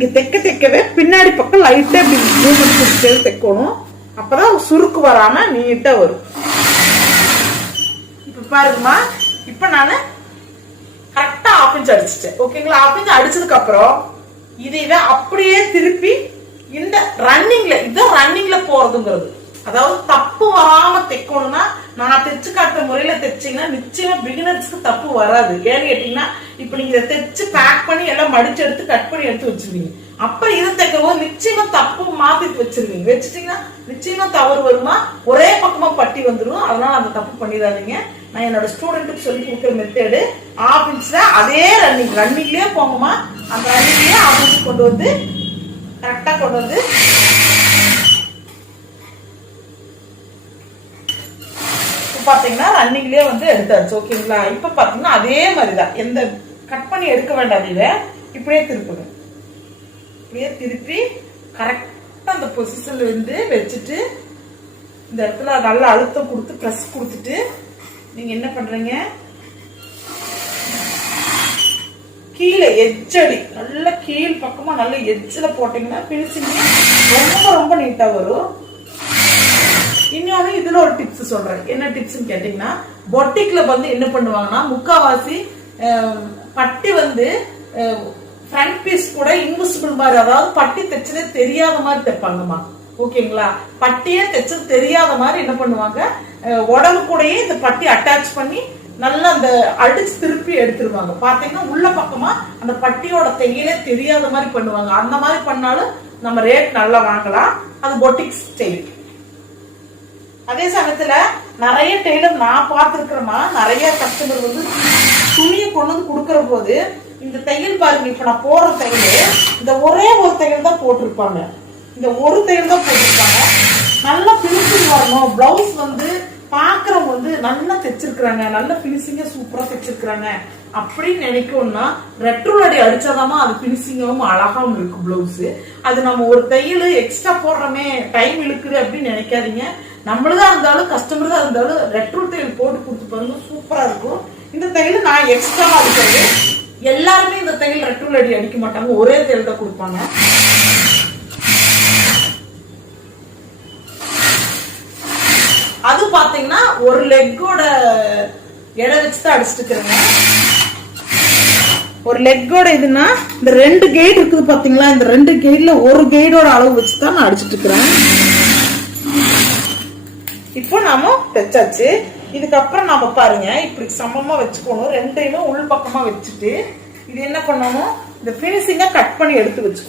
இங்க தைக்கவே பின்னாடி பக்கம் லைட்டா தைக்கணும். அப்பதான் சுருக்கு வராம நீட்டா வரும். இப்ப பாருங்கம்மா, இப்ப நானு கரெக்டா 1/2 இன்ச் அடிச்சிட்டேன். ஓகேங்களா? 1/2 இன்ச் அடிச்சதுக்கு அப்புறம் இதை அப்படியே திருப்பி இந்த ரன்னிங்ல, இதுதான் ரன்னிங்ல போறதுங்கிறது. அதாவது தப்பு வராம தைக்கணும்னா நான் தைச்சு காட்டுற முறையில தைச்சீங்கன்னா நிச்சயமா பிகினர்ஸ்க்கு தப்பு வராது. ஏன்னு கேட்டீங்கன்னா, இப்ப நீங்க இதை தைச்சு பேக் பண்ணி எல்லாம் மடிச்சு எடுத்து கட் பண்ணி எடுத்து வச்சிருவீங்க. அப்புறம் இதை தைக்கவும் நிச்சயமா தப்பு மாத்திட்டு வச்சிருவீங்க. வச்சுட்டீங்கன்னா நிச்சயமா தவறு வருமா, ஒரே பக்கமா பட்டி வந்துடும். அதனால அந்த தப்பு பண்ணிடாதீங்க. நான் என்னோட ஸ்டூடெண்ட்டுக்கு சொல்லி கொடுக்குற மெத்தேடு 1/2 இன்ச்ல அதே ரன்னிங்லயே போங்கம்மா. அந்த ரன்னிங்லயே 1/2 இன்ச் கொண்டு வந்து கரெக்டா கொண்டு வந்து பாத்தீங்கன்னா ரன்னிங்லயே வந்து எடுத்தாச்சு. ஓகேங்களா? இப்ப பாத்தீங்கன்னா அதே மாதிரிதான், எந்த கட் பண்ணி எடுக்க வேண்டாம். இதை இப்படியே திருப்புங்க. இப்படியே திருப்பி கரெக்டா அந்த பொசிஷன்ல வந்து வச்சுட்டு இந்த இடத்துல நல்ல அழுத்தம் கொடுத்து பிரஸ் கொடுத்துட்டு நீங்க என்ன பண்றீங்க, கீழே எட்ஜடி நல்ல கீழ் பக்கமா நல்ல எட்ஜில் போட்டீங்கன்னா பினிஷிங் ரொம்ப ரொம்ப நீட்டா வரும். இன்னொன்னு இதுல ஒரு டிப்ஸ் சொல்றேன். என்ன டிப்ஸ் கேட்டீங்கன்னா, பொட்டிக்ல வந்து என்ன பண்ணுவாங்கன்னா, முக்காவாசி பட்டி வந்து ஃப்ரண்ட் பீஸ் கூட இன்விசிபிள் மாதிரி, அதாவது பட்டி தைச்சதே தெரியாத மாதிரி தைப்பாங்கம்மா. ஓகேங்களா? பட்டியே தைச்சது தெரியாத மாதிரி என்ன பண்ணுவாங்க, உடம்பு கூடயே இந்த பட்டி அட்டாச் பண்ணி நல்லா அந்த அடிச்சு திருப்பி எடுத்துருவாங்க. பாத்தீங்கன்னா உள்ள பக்கமா அந்த பட்டியோட தையலே தெரியாத மாதிரி பண்ணுவாங்க. அந்த மாதிரி பண்ணாலும் நம்ம ரேட் நல்லா வாங்கலாம். அது பொட்டிக் ஸ்டைல். அதே சமயத்துல நிறைய டெய்லர் நான் பார்த்திருக்கிறேமா, நிறைய கஸ்டமர் வந்து துணியை கொண்டு வந்து கொடுக்கற போது இந்த தையல் பாருங்க, இப்ப நான் போடுற தையல் இந்த ஒரே ஒரு தையல் தான் போட்டிருப்பாங்க. இந்த ஒரு தையல் தான் போட்டிருப்பாங்க. நல்லா பினிஷிங் வரணும். பிளவுஸ் வந்து பாக்குறவங்க வந்து நல்லா தைச்சிருக்கிறாங்க, நல்ல பினிஷிங்கா சூப்பரா தைச்சிருக்கிறாங்க அப்படின்னு நினைக்கணும்னா ரெட்ரோல் அடி அடிச்சாதாமா அது பினிஷிங்காவும் அழகாவும் இருக்கும் பிளவுஸ். அது நம்ம ஒரு தையல் எக்ஸ்ட்ரா போடுறோமே, டைம் இழுக்குது அப்படின்னு நினைக்காதீங்க. நம்மளதான் இருந்தாலும் கஸ்டமர் தான் இருந்தாலும் ரெட்ரோல் தையல் போட்டு கொடுத்து பாருங்க, சூப்பரா இருக்கும். இந்த தையல் நான் எக்ஸ்ட்ரா அடிக்கிறது. எல்லாருமே இந்த தையல் ரெட்ரோல் அடி அடிக்க மாட்டாங்க, ஒரே தையல் தான் கொடுப்பாங்க. அது பாத்தீங்கன்னா ஒரு லெக்கோட எடை வச்சுதான் அடிச்சுட்டு இருக்கிறேங்க. ஒரு லெக்கோட இதுன்னா இந்த 2 கைடு இருக்குது பாத்தீங்களா, இந்த 2 கைடுல ஒரு கைடோட அளவு வச்சுதான் நான் அடிச்சுட்டு இருக்கிறேன். இப்போ நாம தைச்சாச்சு. இதுக்கப்புறம் நாம பாருங்க, இப்படி சமமா வச்சுக்கணும். 2யுமே உள் பக்கமா வச்சுட்டு இது என்ன பண்ணணும், இந்த பினிஷிங்கா கட் பண்ணி எடுத்து வச்சுக்கணும்.